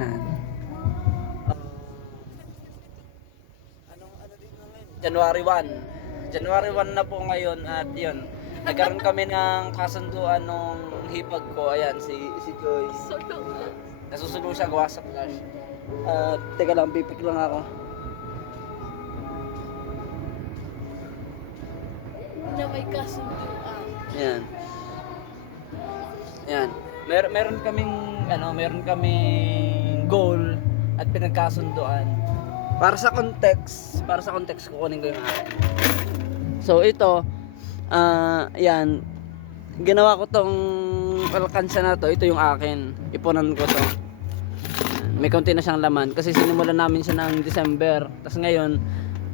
Yan. Ano dito ngayon? January 1. January 1 na po ngayon at yun. Nagkaroon kami ng kasunduan nung hipag ko. Ayan, si Joy. Nasusulo siya gawa sa flash. Teka lang, pipik lang ako. Na may kasunduan. Ayan. Ayan. Meron kaming goal at pinagkasunduan. Para sa context kukunin ko yung akin. So ito, ayan, ginawa ko tong alkansa na to, ito yung akin. Ipunan ko to. May konti na siyang laman kasi sinimulan namin siya ng December. Tapos ngayon,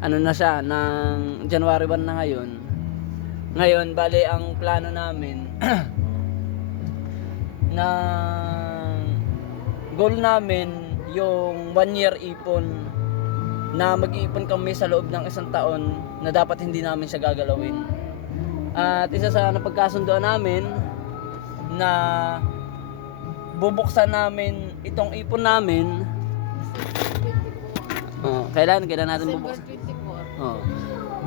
ano na siya, ng January 1 na ngayon. Ngayon, bali ang plano namin na goal namin yung 1 year ipon na mag-iipon kami sa loob ng isang taon na dapat hindi namin siya gagalawin. At isa sa napagkasunduan namin na bubuksan namin itong ipon namin. Kailan natin bubuksan?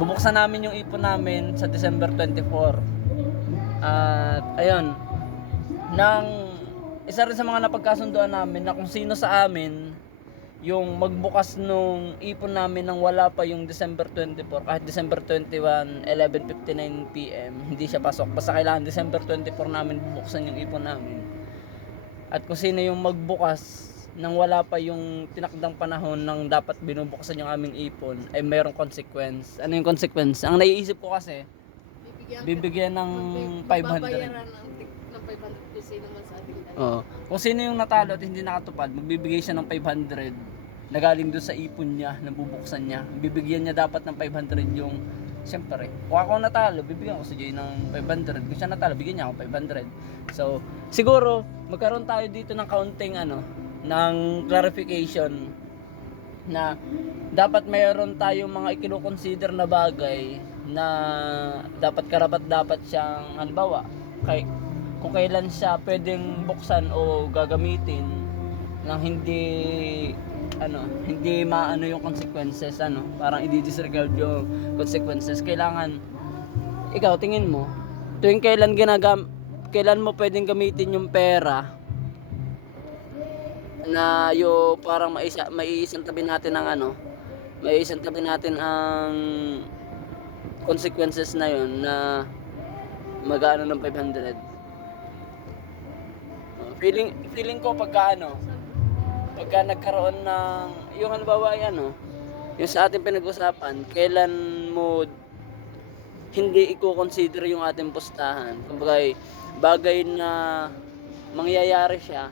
Bubuksan namin yung ipon namin sa December 24. At ayun, isa rin sa mga napagkasunduan namin na kung sino sa amin yung magbukas nung ipon namin nang wala pa yung December 24, kahit December 21, 11:59 PM, hindi siya pasok. Basta kailangan December 24 namin bubuksan yung ipon namin. At kung sino yung magbukas nang wala pa yung tinakdang panahon nang dapat binubuksan yung aming ipon, ay mayroong consequence. Ano yung consequence? Ang naiisip ko kasi, bibigyan ng 500. Babayaran ng 500 kung sino man sa ating dalawa. Kung sino yung natalo at hindi nakatupad, magbibigay siya ng 500 na galing doon sa ipon niya, na bubuksan niya. Bibigyan niya dapat ng 500 yung, siyempre, kung ako natalo, bibigyan ko si Jay ng 500. Kung siya natalo, bigyan niya ako 500. So, siguro, magkaroon tayo dito ng kaunting ng clarification na dapat mayroon tayong mga ikinukonsider na bagay na dapat karapat dapat siyang halimbawa kung kailan siya pwedeng buksan o gagamitin nang hindi maano yung consequences, parang i-disregard yung consequences. Kailangan ikaw tingin mo tuwing kailan mo pwedeng gamitin yung pera na yung parang maiisantabi natin ang consequences na yun na mag-aano ng 500. Feeling ko pagka nagkaroon ng yung halimbawa yung sa ating pinag-usapan, kailan mo hindi i-consider yung ating pustahan. Kumbaga bagay na mangyayari siya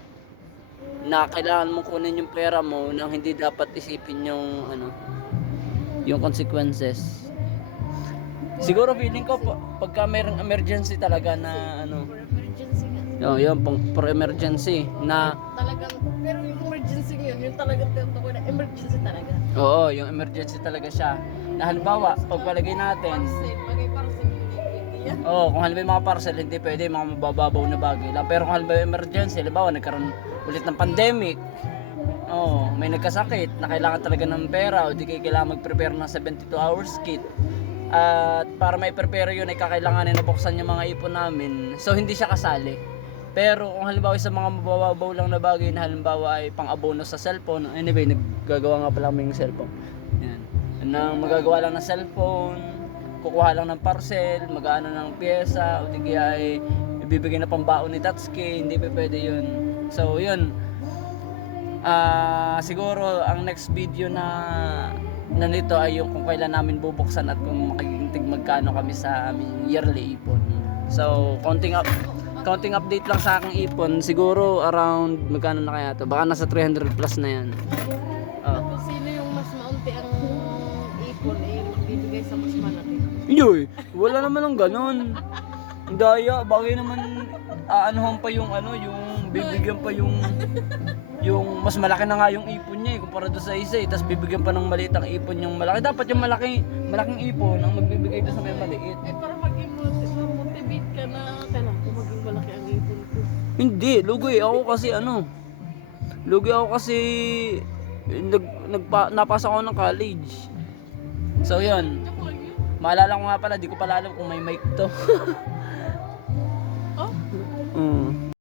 na kailangan mong kunin yung pera mo nang hindi dapat isipin yung consequences. Siguro feeling ko pagka mayroong emergency talaga na For emergency nga. yun for emergency na Talagang, pero yung emergency yun, yung talagang tinatawag ko na emergency talaga. oo, yung emergency talaga siya. Na halimbawa, pagpalagay natin, Bagay parcel, hindi pwede yan. kung halimbawa yung mga parcel, hindi pwede, mga mabababaw na bagay lang. Pero kung halimbawa emergency, halimbawa nagkaroon ulit ng pandemic, may nagkasakit na kailangan talaga ng pera o di kailangan mag-prepare ng 72 hours kit. At para may prepare yun ay kakailanganin na buksan yung mga ipon namin. So hindi siya kasali. Pero kung halimbawa sa mga mababaw lang na bagay na halimbawa ay pang-abono sa cellphone, anyway, naggagawa nga pala kami ng cellphone. Yan. Nang magagawa lang ng cellphone, kukuha lang ng parcel, mag-aano ng pyesa, o di kaya ay ibibigay na pambaon ni Tatsuki, hindi pa pwede yun. So yun, siguro ang next video na nito ay yung kung kailan namin bubuksan at kung makikintig magkano kami sa aming yearly ipon. So counting update lang sa aking ipon, siguro around magkano na kaya to, baka nasa 300 plus na yan. Kung sino yung mas maunti ang ipon, magbibigay sa mas malaki. Yoy, wala naman ng ganun. Daya, bagay naman aanuhan pa yung yung bibigyan pa yung mas malaki na nga yung ipon niya kumpara doon sa isa tapos bibigyan pa ng maliit ang ipon yung malaki. Dapat yung malaking ipon ang magbibigay doon sa may maliit. Para maging motivate ka na kailangan ko maging malaki ang ipon ko. Hindi, lugoy ako kasi Lugi ako kasi napasa ako ng college. So yun. Maalala ko nga pala, di ko pala alam kung may mic to. Oh? Mm.